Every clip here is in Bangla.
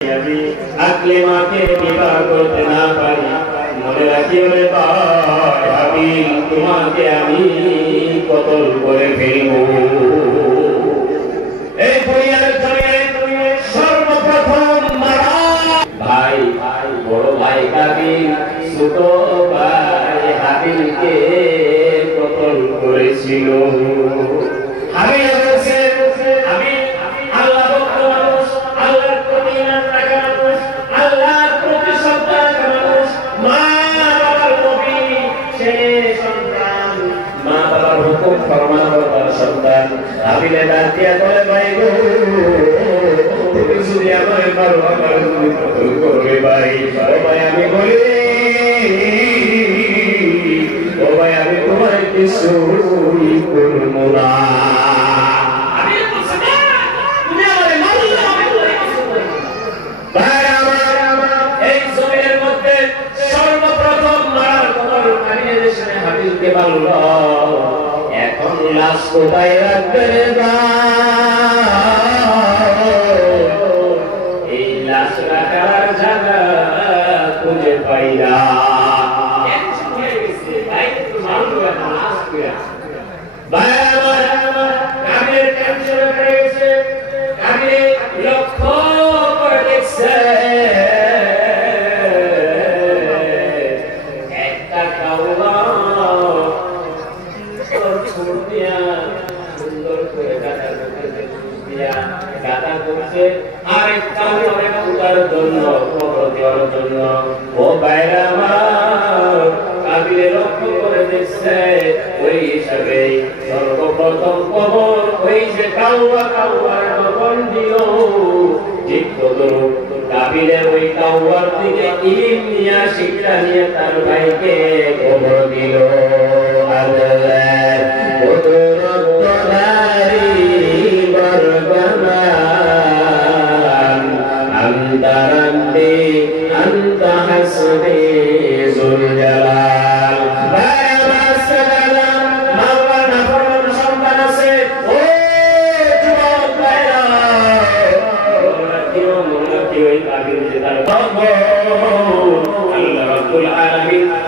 আকলে মাকে বিবাহ করতে না পারি, মনে রাখিও রে ভাই হাবিল, তোমাকে আমি কতল করে ফেলবো। এই পরিবারের জন্য সর্বপ্রথম মারা ভাই, বড় ভাই কাবিল ছোট ভাই হাবিলকে কতল করেছিল। হাবিল বলছে আমি আল্লাহ ভক্ত মানুষ, আল্লাহর প্রতি ঈমান রাখা মানুষ, আল্লাহর প্রতি শ্রদ্ধা রাখা মানুষ, মা বাবার নবী ছেলে সন্তান, মা বাবার হুকুম ফরমান করার সন্তান। হাবিলে ডাক দিয়া বলে ভাই গো, তুমি যদি আমারে মারো, আমার তুমি কতল করবে ভাই। ও ভাই আমি বলি, ও ভাই আমি তোমার কিছু করবো না। এখন লাশ কোথায় রাখবে? এই লাশ রাখার জায়গা খুঁজে পাই না। লক্ষ্য করে দেখছে একটা কাউলা সুন্দর করে গাঁথা করছে, আরেকটা পূজার জন্য, কবর দেওয়ার জন্য। ও বাইরা আমার কাবিলে লক্ষ্য করে দেখছে, ওই হিসাবে সর্বপ্রথম কবর ওই যে কাউয়ার কবর দিল। ঠিক তদরূপ কাবিলের ওই কাউয়ার দিকে ইলিম নিয়ে শিক্ষা নিয়ে তার ভাইকে কবর দিল।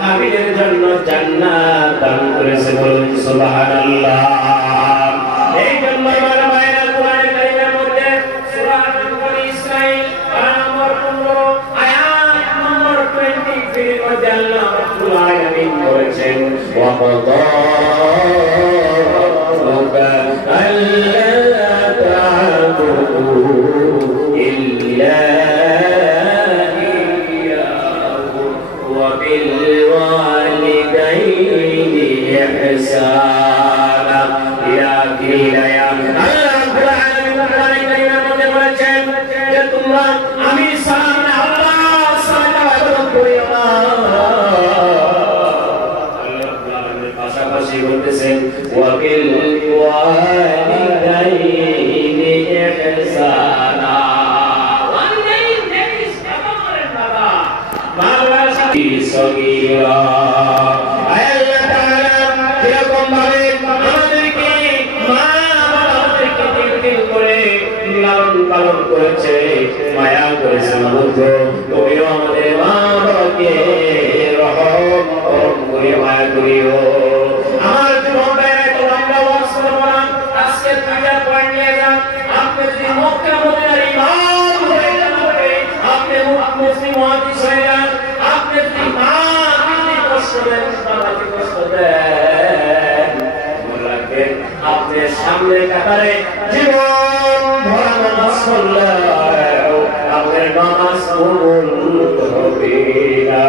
হাবিলের জন্য জান্নাত দান করেছে, বলুন সুবহানাল্লাহ। এই জন্য আমার ভাইরা কোরআন কারীমের মধ্যে সূরা বনী ইসরাঈল নম্বর 15 আয়াত নম্বর 23 এর মধ্যে আল্লাহ রাব্বুল আলামিন বলেছেন, ওয়া কাদা রাব্বুকা আল্লা তা'বুদু ইল্লা পাশাপাশি বলতেছেন ওয়াবিল ওয়ালিদাইনি ইহসানা। পালন করেছে, মায়া করেছে, তুমিও আমাদের মা বাবাকে রহম করে মায়া করিও। আমার জীবনটায় তো আমরা ওয়াজ করব না, আজকে দুইটা পয়েন্ট নিয়ে যান। আপনি যদি মক্কা মদিনার ইমাম হয়ে যান, আপনি মুসলিম মুহাদ্দিস হয়ে যান, আপনি যদি মা দিদি কষ্ট দেন, বাবাকে কষ্ট দেন, মনে রাখবেন আপনার সামনে কাতারে জীবন ভরা নামাজ পড়লে আপনার নামাজ কবুল হবে না।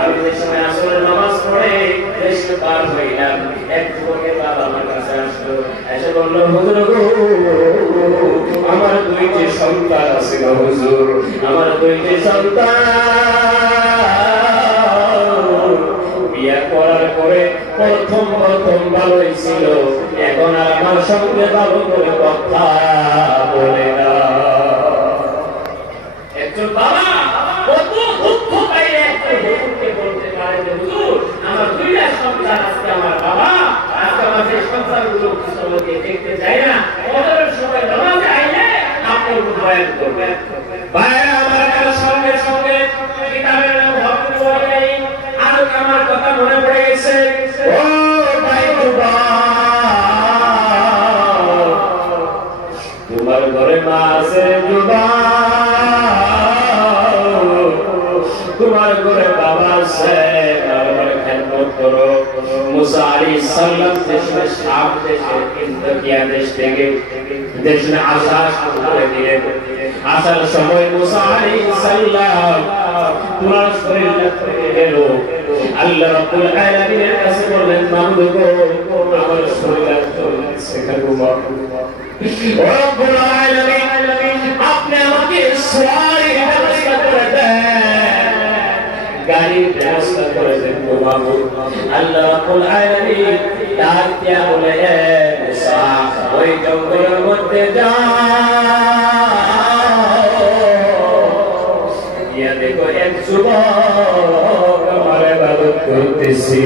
আমি যে সময় আসলে নামাজ পড়ে দেশে পার হইলাম, এক যুবকের বাবা আমার কাছে আসলো, এসে বলল, হুজুর গো, আমার দুইটি সন্তান আছে গো হুজুর, আমার দুইটি সন্তান বিয়ে করার পরে প্রথম ভালোই ছিল, এখন আর আমার সঙ্গে ভালো করে কথা বলে না। একজন বাবা কত দুঃখ পাইলে একজন হুজুরকে বলতে পারে যে হুজুর আমার দুইটা সন্তান, আজকে আমার বাবা, আজকে আমার সেই সন্তানগুলো আমাকে দেখতে যায় না, ওদের সময় নামাজে আইলে আপনার বয়ান করবেন। ভাইরা আমার মুসা আলাইহিস সালাম দেশে শাম দেশে ইন্দিয়া দেশ থেকে দেশে আসার করে দিলেন আসার সময় মুসা আলাইহিস সালাম পুরো শরীরে গেল আল্লাহ রাব্বুল আলামিনের কাছে বললেন মাবুদ গো আমার শরীরে সেখানে ও রব্বুল আলামিন আপনি আমাকে সওয়ারির ব্যবস্থা করে দেন গাড়ির ব্যবস্থা করে দেন গো মাবুদ আল্লাহ রাব্বুল আলামিন ডাক দিয়া বলে হে মুসা ওই জঙ্গলের মধ্যে যাও ইয়া দেখো এক যুবক আমার ইবাদত করতেছে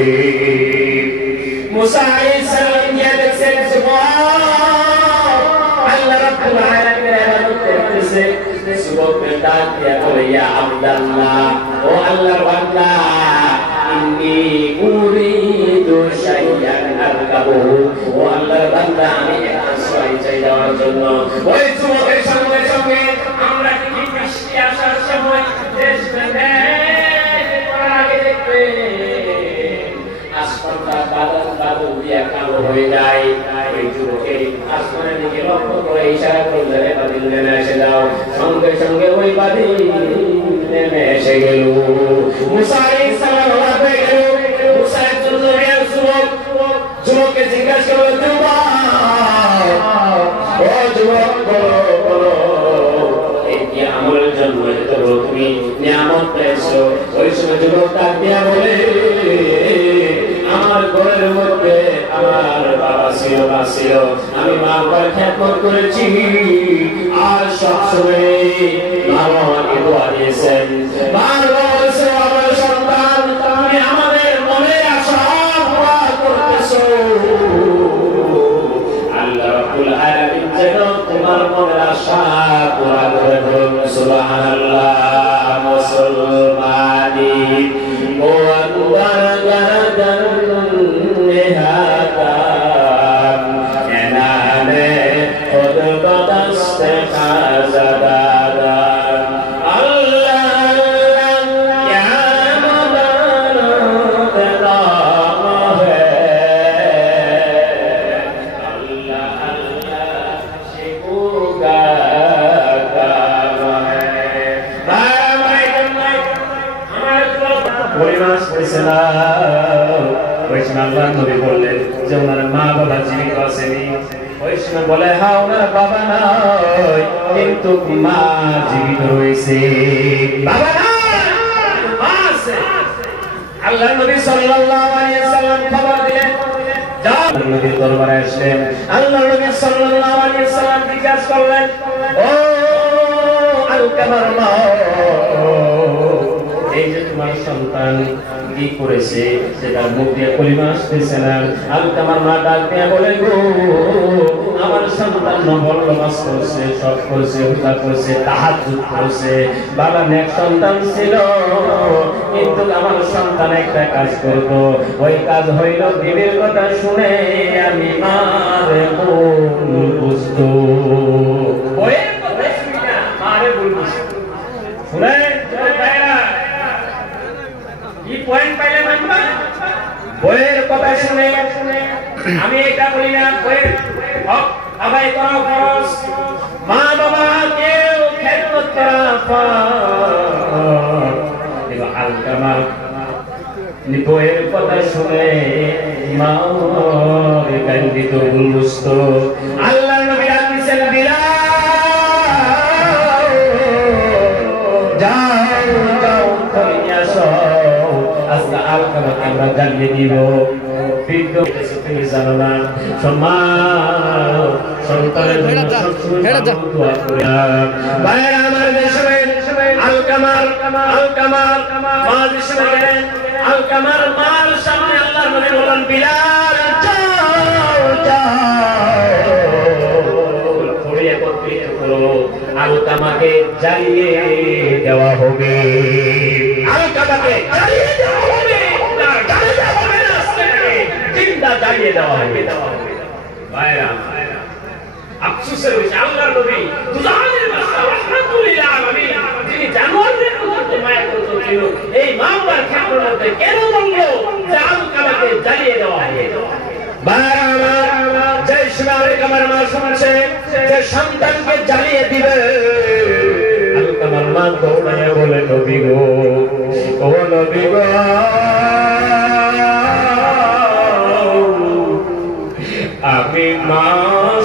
মুসা আলাইহিস সালাম গিয়ে দেখছেন যুবক আল্লাহ রাব্বুল আলামিনের ইবাদত করতেছে যুবককে ডাক দিয়া বলে ইয়া আব্দুল্লাহ ও আল্লাহর বান্দা ইন্নী উরিদু শাইয়ান আরকাবু ও আল্লাহর বান্দা আমি একটা সওয়ারি চাই যাওয়ার জন্য ওই যুবকের সঙ্গে সঙ্গে আমরা কি বৃষ্টি আসার সময় দেশ ভেঙে আগে দেখবে আসমানটা বাদল দিয়ে কালো হয়ে যায় ওই যুবকে আসমানের দিকে লক্ষ্য করে ইশারা করলেন বাদল নেমে এসে যাও সঙ্গে সঙ্গে ওই বাদল নেমে এসে গেল মুসা আলাইহিস সালাম হয়ে গেল মুসা একজন নবীর যুবককে জিজ্ঞাসা করলেন যুবক বলো এই কি আমলের জন্য এত তুমি নিয়ামত পেয়েছো ওই সময় যুবক ডাক দিয়া বলে আমার ঘরের মধ্যে আমার বাবা ছিল মা ছিল আমি মা বাবার খেদমত করেছি আর সবসময় মা বাবাকে দোয়া দিয়েছেন বারবার বলেছে আমার সন্তান তুমি আমাদের মনের আশা পুরা করতেছো আল্লাহ রাব্বুল আলামিন যেন তোমার মনের আশা পুরা করে দেন সুবহানাল্লাহ মুসলমানি ও আকবার গারাদান নেহাতা এনানে খুদ বদস্ত খাজাদাদা আল্লাহ নবী বললেন যে ওনার মা বাবা জীবিত আছেনি ওই সময় বলে হ্যাঁ ওনার বাবা নাই কিন্তু মা জীবিত রয়েছে বাবা আছে আল্লাহ নবী সাল্লাল্লাহু আলাইহি ওয়াসাল্লাম খবর দিলেন যাও নবীর দরবারে আসলেন আল্লাহ নবী সাল্লাল্লাহু আলাইহি ওয়াসাল্লাম জিজ্ঞাসা করলেন ও আলকামার মা এই যে তোমার সন্তান কি করেছে সেটা মুখ দিয়ে কলিমা আসতেছে না আলকামার মা ডাক দিয়ে বলে গো আমার সন্তান নফল নামাজ করছে সব করছে উঠা করছে তাহাজ্জুদ করছে বাবা নেক সন্তান ছিল কিন্তু আমার সন্তান একটা কাজ করত ওই কাজ হইল বিবির কথা শুনে আমি মারে ভুল বুঝতো ওই কথা শুনে মারে ভুল বুঝতো শুনে পয়েন্ট পাইলে মানবা বইয়ের কথা শুনে আমি এটা বলি না বইয়ের হক আদায় করা ফরজ মা বাবা কেউ খেদমত করা ফরজ এবার আলকামা বইয়ের কথা শুনে মা কান্দিত বুঝত আল্লাহ নবী রাখছেন বিলাল আলকামাকে আমরা জানিয়ে দিব বৃদ্ধ তুমি জানো না সম্মান সন্তানের জন্য সবসময় দোয়া করি ভাইরা আমার দেশে আলকামার মাল হিসেবে গেলেন আলকামার মাল সামনে আল্লাহর নবী বলেন বিলাল একত্রিত করো আলকামাকে জ্বালিয়ে দেওয়া হবে আলকামাকে জ্বালিয়ে দেওয়া হবে জ্বালিয়ে দেওয়া হবে ভাইরা আফসোসের বিষয় আল্লাহর নবী দুজাহানের বাদশা রাহমাতুল লিল আলামিন যিনি জানোয়ারদের মধ্যে মায়া করত ছিল এই মামলার ক্ষেত্রে কেন বলল যে আলকামাকে জ্বালিয়ে দেওয়া হবে সন্তানকে জ্বালিয়ে দিবে। আমার মা দৌড়াইয়া বলে নবী গো, ও নবী গো, আমি মা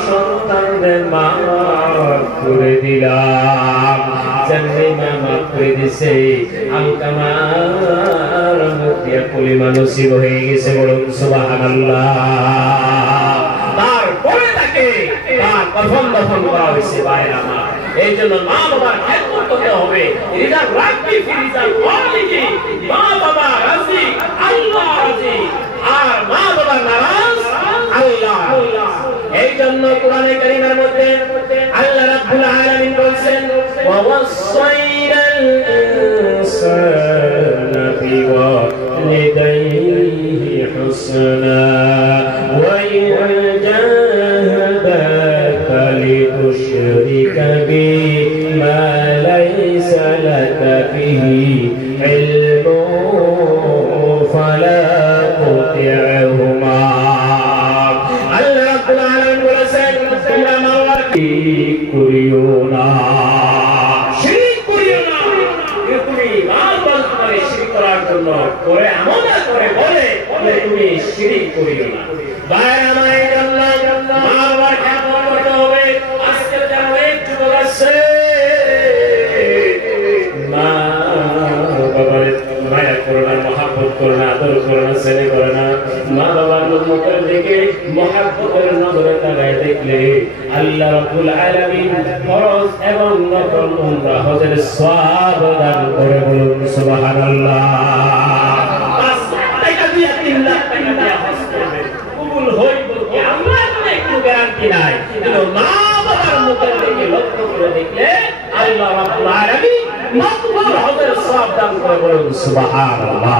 সন্তানদের মা করে দিলাম। জানলে মা মাফ করে দিছে, আলকামার মুখে কলিমা নসিব হয়ে গেছে। বলুন সুবহানাল্লাহ। তারপরে তাকে তার কফন দফন করা হয়েছে। ভাইরা আমার, এই জন্য মা বাবার খেদমত করতে হবে। রিজাল রাখবি রিজাল ওয়ালিদি, মা বাবা রাজি, আল্লাহ রাজি, আর মা বাবা নারাজ, আল্লাহ। এই জন্য কোরআনে কারীমের মধ্যে আল্লাহ রাব্বুল আলামিন বলেন, ওয়াসাইনাল ইনসানা বিওয়ালিদাইহি হুসনা ওয়া ইন জাহাদাকা লিতুশরিকা বি মা লাইসা লাকা বিহি ইলমুন ফালা তুতি'হুমা। আল্লাহ রাব্বুল আলামিন বলেছেন, তোমরা মাওয়াকে করিও না, শিরক করিও না। তুমি বারবার তোমার শিরক করার জন্য করে এমন করে বলে তুমি শিরক করিও না। ভাইরা আমার, এই জন্য মা বাবার খেদমত করতে হবে। আজকে যারা অনেক যুবক আছে, মা বাবার মায়া করে না, মহাব্বত করে না, আদর করে না, স্নেহ করে না। মা বাবার মুখের দিকে মহাব্বতের নজরে তাকায় দেখলে আল্লাহ রাব্বুল আলামিন ফরজ এবং নফল উমরা হজের সওয়াব দান করে। বলুন সুবহানাল্লাহ। বাস টাকা দিয়া 3 লাখ টাকা দিয়া হজ করবে, কবুল হইব কি আমরা কোনো গ্যারান্টি নাই। কিন্তু মা বাবার মুখের দিকে লক্ষ্য করে দেখলে আল্লাহ রাব্বুল আলামিন মাকবুল হজের সওয়াব দান করে। বলুন সুবহানাল্লাহ।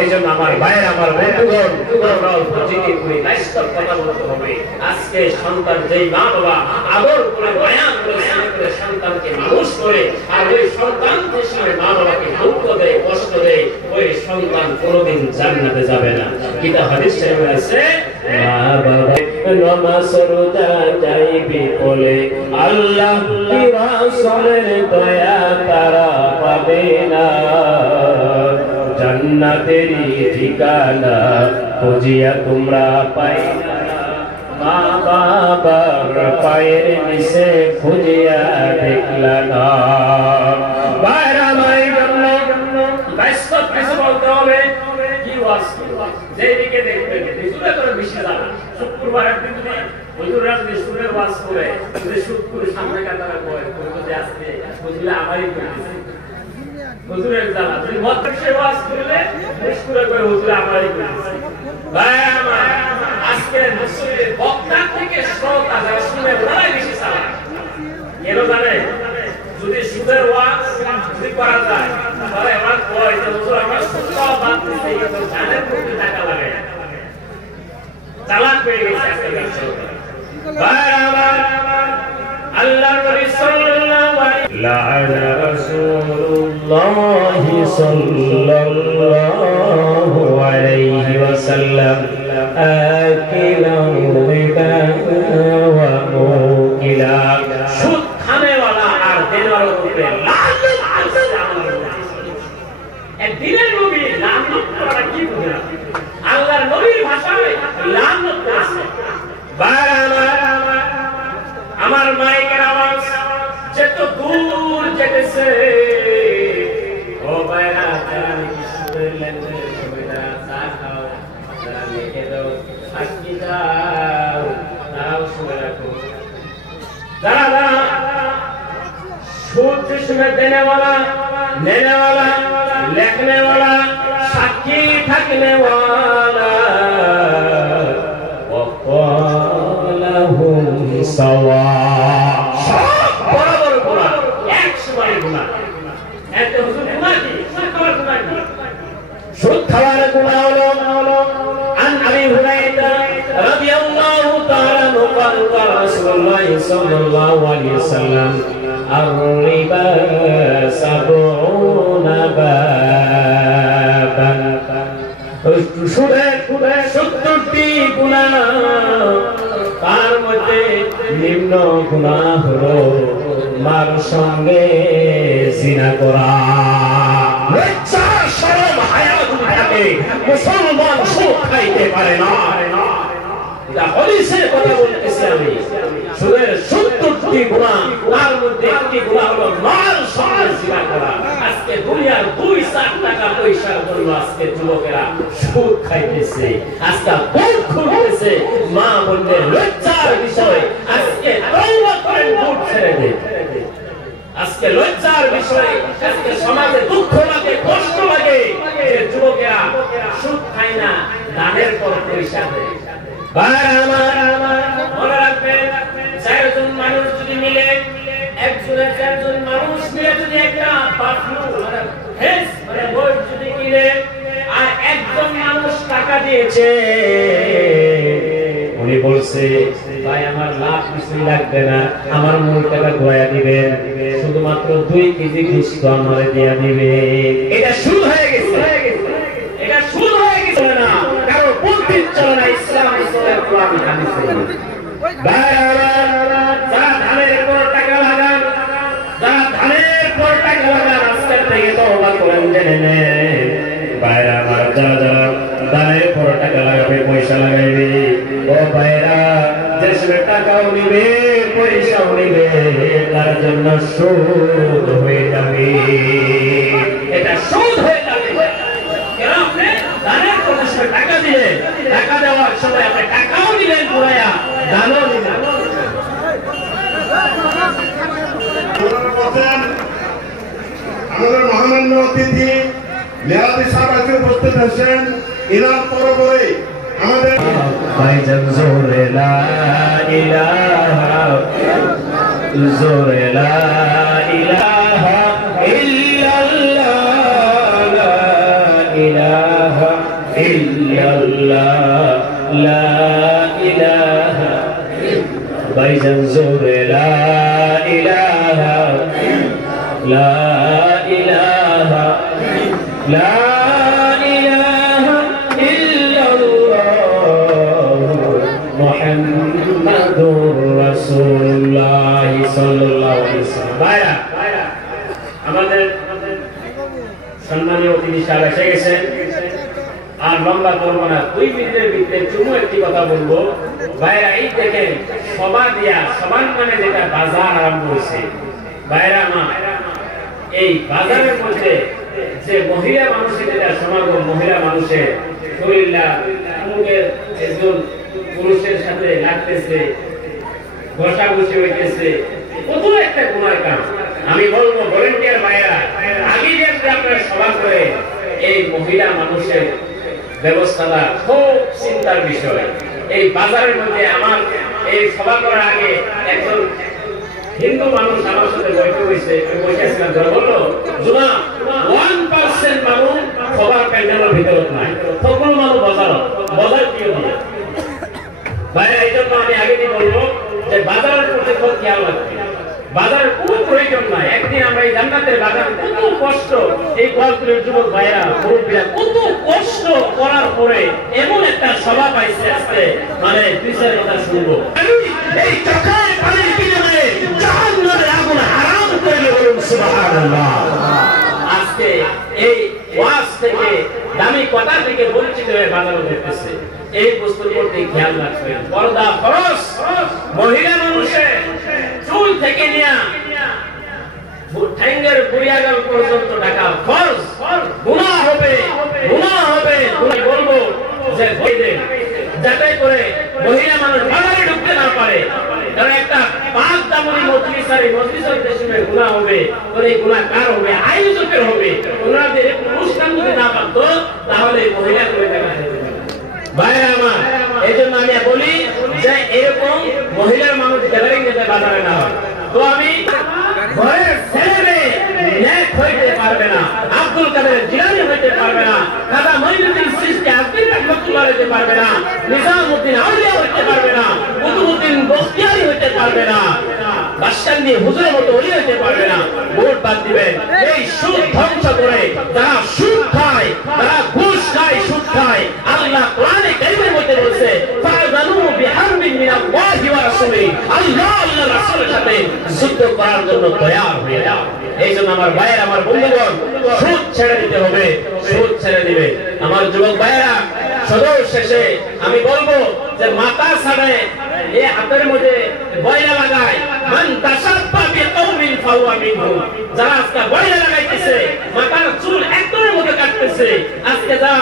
এই জন্য আমার ভাইয়ের, আমার বন্ধুগণ, আমরা প্রতিদিন করে দায়িত্বের কথা বলতে হবে। আজকে সন্তান যেই মা বাবা আদর করে, মায়া করে, স্নেহ করে সন্তানকে মানুষ করে, আর ওই সন্তান যে সময় মা বাবাকে দুঃখ দেয়, কষ্ট দেয়, ওই সন্তান কোনোদিন জান্নাতে যাবে না। কিতাব হাদিস শরীফে আছে, মা বাবা নামাজ রোজা যাইবি বলে আল্লাহ কি রাসূলের দয়া তারা পাবে না, জান্নাতেরই ঠিকানা খুঁজিয়া তোমরা পাই না, মা বাবার পায়ের নিচে খুঁজিয়া দেখলা না। বাইরা মাই জন্য বাইশত কিছু বলতে হবে। কি ওয়াজ যেদিকে দেখবেন হুজুরে করে বেশি জানা। শুক্রবারের দিন যদি হুজুররা যদি সুরের ওয়াজ করে, যদি শুক্র সামনে কাতারে বয় যে আজকে হুজুরে আমারই করেছে, হুজুরের জানা। যদি মতসে ওয়াজ করলে মুশকুরে করে হুজুরে আমারই করেছে। ভাই আমার, আজকে মুসলিম বক্তা থেকে শ্রোতা যারা শুনে ওরাই বেশি চালাক। কেন জানে? যদি সুদের ওয়াজ যদি করা যায় তাহলে আমার কয় যে হুজুর আমার সুদ বাদ দিতে কিন্তু জানের প্রতি টাকা লাগে। চালাক হয়ে গেছে আজকালকার শ্রোতা। ভাই আমার, আল্লাহর নবী সাল্লাল্লাহু আলাইহি লাআনা রাসূলুল্লাহ সাল্লাল্লাহু আলাইহি ওয়াসাল্লাম আকিলা রিবা ওয়া মুকিলা। সুদ খানেওয়ালা আর দেনওয়ালার উপরে লানত আছে আল্লাহর নবী। এক দিনের নবী লানত করা কি বুঝা? আল্লাহর নবীর ভাষায় লানত আছে। আমার মাইকের আওয়াজ যত দূর যেতেছে, ও ভাইরা, যারা সুদের লেনদেনের সময় যারা চা খাও, যারা লিখে দাও, সাক্ষী দাও, তারাও শুনে রাখো। যারা যারা সুদ जिसमें देने वाला, लेने वाला, लिखने वाला, साक्षी ठगने वाला, वक़ालहुम सवा। बराबर गुना, एक समान गुना। ऐसे हुजूर गुना की, सत्तर गुना की। सुद खाने गुना वालों, अन अबी हुरैरा रज़ियल्लाहु ताआला अन्हु क़ाल रसूलुल्लाह सल्लल्लाहु अलैहि वसल्लम الربا 70 بابا। সুদের 70টি গুনাহ, তার মধ্যে নিম্ন গুনাহ হলো মার সঙ্গে জিনা করা। লজ্জা শরম হায়া যদি থাকে মুসলমান সুদ খাইতে পারে না। এটা হাদিসের কথা বলতেছি আমি। সুদের ৭০টি গুনাহ, তার মধ্যে একটি গুনাহ হলো মার সঙ্গে জিনা করা। আজকে দুনিয়ার ২-৪ টাকা পয়সার জন্য আজকে যুবকেরা সুদ খাইতেছে, আজকে বুক খুলতেছে। মা বললেন লজ্জার বিষয়, আজকে তওবা করেন, বুক ছেড়ে দেন। আজকে লজ্জার বিষয়, আজকে সমাজে দুঃখ লাগে, কষ্ট লাগে যে যুবকেরা সুদ খায় না, দানের পর পয়সা দেয়। মনে রাখবেন, ৪ জন মানুষ যদি মিলে, একজনের ৪ জন মানুষ মিলে যদি একটা বই যদি কিনে, আর একজন মানুষ টাকা দিয়েছে, উনি বলছে ভাই আমার লাভ কিছুই লাগবে না, আমার মূল টাকা ঘোয়া দিবেন, শুধুমাত্র ২ কেজি গোশত আমারে দিয়া দিবে। এটা সুদ হয়ে গেছে, এটা সুদ হয়ে গেছে না, কারণ পন্থির চলনা ইসলাম কোরআন হাদিসে। যারা ধানের পর টাকা লাগান, যারা ধানের পর টাকা লাগান, আজকের থেকে তওবা করেন, জেনে নেন ভাইরা আমার, যারা যারা ধানের পর টাকা লাগাবে, পয়সা লাগাইবে, ও ভাইরা দেশের টাকাও নিবে, পয়সাও নিবে, তার জন্য সুদ হয়ে যাবে, এটা সুদ হয়ে যাবে। কেন আপনি ধানের পর টাকা দিয়ে, টাকা দেওয়ার সময় আপনি টাকাও দিলেন পুরাইয়া, দানও দিলেন। আমাদের মহামান্য অতিথি মেয়াদি সাহেব আজকে উপস্থিত হয়েছেন। ইনার পরে আমাদের ভাইজান জোরে লা ইলাহা, জোরে লা ইলাহা ইল্লাল্লাহ, লা ইলাহা ইল্লাল্লাহ, লা ইলাহা, ভাইজান জোরে লা ইলাহা, লা ইলাহা, লা ইলাহা ইল্লাল্লাহ, মুহাম্মাদুর রাসূলুল্লাহ সাল্লাল্লাহু আলাইহি ওয়াসাল্লাম। ভাইরা, আমাদের সম্মানীয় অতিথি সাহেব এসে গেছেন, আর লম্বা করবো না, 2 মিনিটের ভিতরে চুমু একটি কথা বলবো। ভাইরা এই দেখেন, সভা দিয়া, সবার নামে যেটা বাজার আরম্ভ হয়েছে, ভাইরা আমার, এই বাজারের মধ্যে যে মহিলা মানুষের যেটা সমাগম, মহিলা মানুষের শরীরটা মুখের একজন পুরুষের সাথে লাগতেছে, ঘষাঘষি হইতেছে, কত একটা গুনার কাম। আমি বলবো ভলেন্টিয়ার ভাইরা, আগে যে আপনারা সভা করে এই মহিলা মানুষের ব্যবস্থাটা খুব চিন্তার বিষয়। এই বাজারের মধ্যে আমার এই সভা করার আগে একজন হিন্দু মানুষ আমার সাথে বৈঠক হয়েছে, বসেছিলাম, বললো জুমা 1% মানুষ সবার প্যান্ডেলের ভিতরত নাই, সকল মানুষ বাজার কি দিয়ে ভাইরা। এই জন্য আমি আগে দিয়ে বলবো যে বাজারের প্রতি খুব খেয়াল রাখবে, বাজারের কোনো প্রয়োজন নাই। একদিন আমরা এই জান্নাতের বাগান, কত কষ্ট, এই গোয়ালপুরের যুবক ভাইরা, মুরব্বীরা কত কষ্ট করার পরে এমন একটা সভা পাইছে, আজকে মানে 2-4 কথা শুনবো। এই চোখের পানির বিনিময়ে জাহান্নামের আগুন হারাম করে বলুন সুবহানাল্লাহ। আজকে এই ওয়াজ থেকে, দামি কথা থেকে বঞ্চিত হয়ে বাজারে দেখতেছে। এই বস্তুর প্রতি খেয়াল রাখবেন। পর্দা ফরজ, মহিলা মানুষের চুল থেকে নিয়া ঠ্যাঙ্গের বুড়িয়াগাল পর্যন্ত ঢাকা ফরজ। গুনাহ হবে, গুনাহ হবে। বলবো যে যাতে করে মহিলা মানুষ বাজারে ঢুকতে না পারে, কারণ একটা পাঁচ দামনি মজলিসের দেশে গুনাহ হবে, তাহলে এই গুনাহ কার হবে? আয়োজকের হবে। ওনারা যে অনুষ্ঠান যদি না পারত, তাহলে মহিলা করে দেখা যেত। ভাইরা আমার, এই জন্য আমি বলি যে এরকম মহিলার মানুষ গ্যাদারিং যেতে বাজারে না হয়। তো আমি ঘরের ছেলে মেয়ে ন্যাক হইতে পারবে না, আব্দুল কাদের জিলানী হইতে পারবে না, খাজা মঈনুদ্দিন চিশতি আজমির রহমাতুল্লাহ হইতে পারবে না, নিজামউদ্দিন আউলিয়া হইতে পারবে না, কুতুবউদ্দিন বখতিয়ারি হইতে পারবে না, বাদশাহী হুজুরের মতো ওলি হইতে পারবে না। ভোট বাদ দিবেন। এই সুদ ধ্বংস করে যারা সুদ খায়, যারা ঘুষ খায়, সুদ খায়, আল্লাহ কোরআনে কারীমের মধ্যে বলছে ফাযা আমানু বিহারবিন মিনাল্লাহি ওয়া রাসূলিহি আল্লাহ আল্লাহর রাসূলের সাথে যুদ্ধ করার জন্য তৈয়ার হয়ে যাও। এইজন্য আমার ভাইয়েরা, আমার বন্ধুগণ, সুদ ছেড়ে দিতে হবে, সুদ ছেড়ে দিবে। আমার যুবক ভাইয়েরা, সদর শেষে আমি বলবো যে মাথা ছাড়ে এই হাতের মধ্যে বয়লা লাগায়, মান তাশাব্বা বিকওমিন ফাহুয়া মিনহুম, যারা আজকে বয়লা লাগাইতেছে, মাথার চুল একদমের মধ্যে কাটতেছে, আজকে যা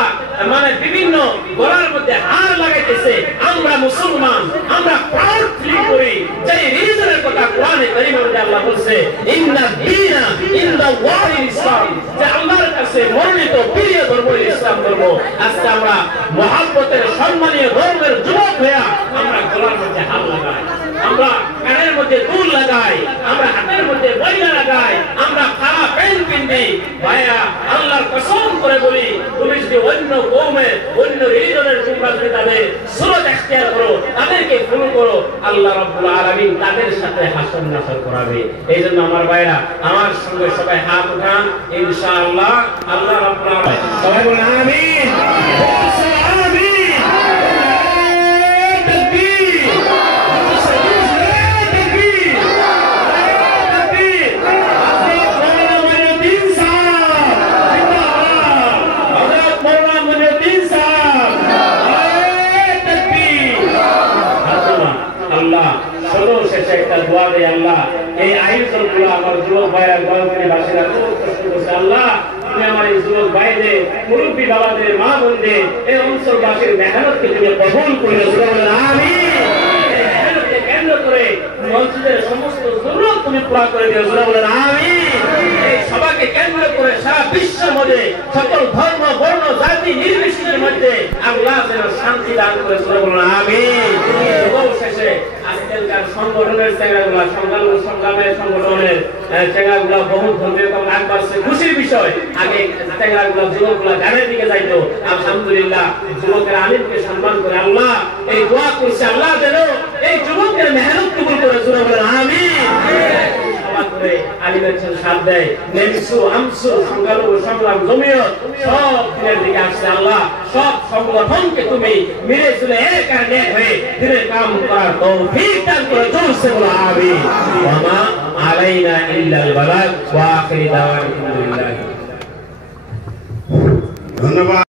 মানে বিভিন্ন গলার মধ্যে হার লাগাইতেছে, আমরা মুসলমান, আমরা প্রাউড ফিল করি যে রিলিজনের কথা কোরআনে কারীমের মধ্যে আল্লাহ বলছে, ইন্না দীনা ইনদাল্লাহিল ইসলাম, যে আল্লাহর কাছে মনোনীত প্রিয় ধর্ম ইসলাম ধর্ম। আজকে আমরা মহব্বতের সম্মানীয় ধর্মের যুবক হইয়া আমরা গলার মধ্যে হার লাগাই, আমরা কানের মধ্যে দুল লাগাই, আমরা হাতের মধ্যে বইলা লাগাই, আমরা খারাপ প্যান্ট পিন্দি। ভাইয়া, আল্লাহর কসম করে বলি, তুমি যদি অন্য কওমের, অন্য রিলিজনের তোমরা যদি তাদের সুরত ইখতিয়ার করো, তাদেরকে ফলো করো, আল্লাহ রাব্বুল আলামিন তাদের সাথে হাসর নাসর করাবে। এইজন্য আমার ভাইরা, আমার সঙ্গে সবাই হাত উঠান, ইনশাআল্লাহ আল্লাহ রাব্বুল আলামিন। সবাই বলেন আমিন, আমিন। আল্লাহ, এই আয়োজনগুলো আমার যুবক ভাইরা গণতন্ত্রবাসীরা খুব কষ্ট করছে। আল্লাহ, তুমি আমার এই যুবক ভাইদের, মুরব্বী বাবাদের, মা বোনদের, এই অঞ্চলবাসীর মেহনতকে তুমি কবুল করে আমিন। এই মেহনতকে কেন্দ্র করে মসজিদের সমস্ত জরুরত তুমি পুরা করে দিও, বলেন আমিন। এই সবাইকে কেন্দ্র করে সারা বিশ্বের মধ্যে সকল ধর্ম, বর্ণ, জাতি নির্বিশেষের মধ্যে আল্লাহ যেন শান্তি দান করে, বলেন আমিন। শেষে আজকালকার সংগঠনের চেঙ্গাগুলা, সংগ্রামের সংগঠনের চেঙ্গাগুলা বহু ধর্মীয় আগ বাড়ছে, খুশির বিষয়। আগে চেঙ্গাগুলা, যুবকগুলা গানের দিকে যাইতো, আলহামদুলিল্লাহ যুবকেরা আলিমকে সম্মান করে। আল্লাহ, এই দোয়া করছে, আল্লাহ যেন এই যুবকের মেহনত কবুল করে, বলেন আমিন। করে আলিমের সাথ দেয়, নেমসু, আমসু, সংখ্যালঘু, সংগ্রাম, জমিয়ত সব দিনের দিকে আসছে। আল্লাহ, সব সংগঠনকে তুমি মিলে চলে এক আর এক হয়ে দিনের কাম করার তৌফিক দান করে, জোরসে বলো আমিন। ওয়া মা আলাইনা ইল্লাল বালাগ ওয়া আখিরু দাওয়ানা আলহামদুলিল্লাহ। ধন্যবাদ।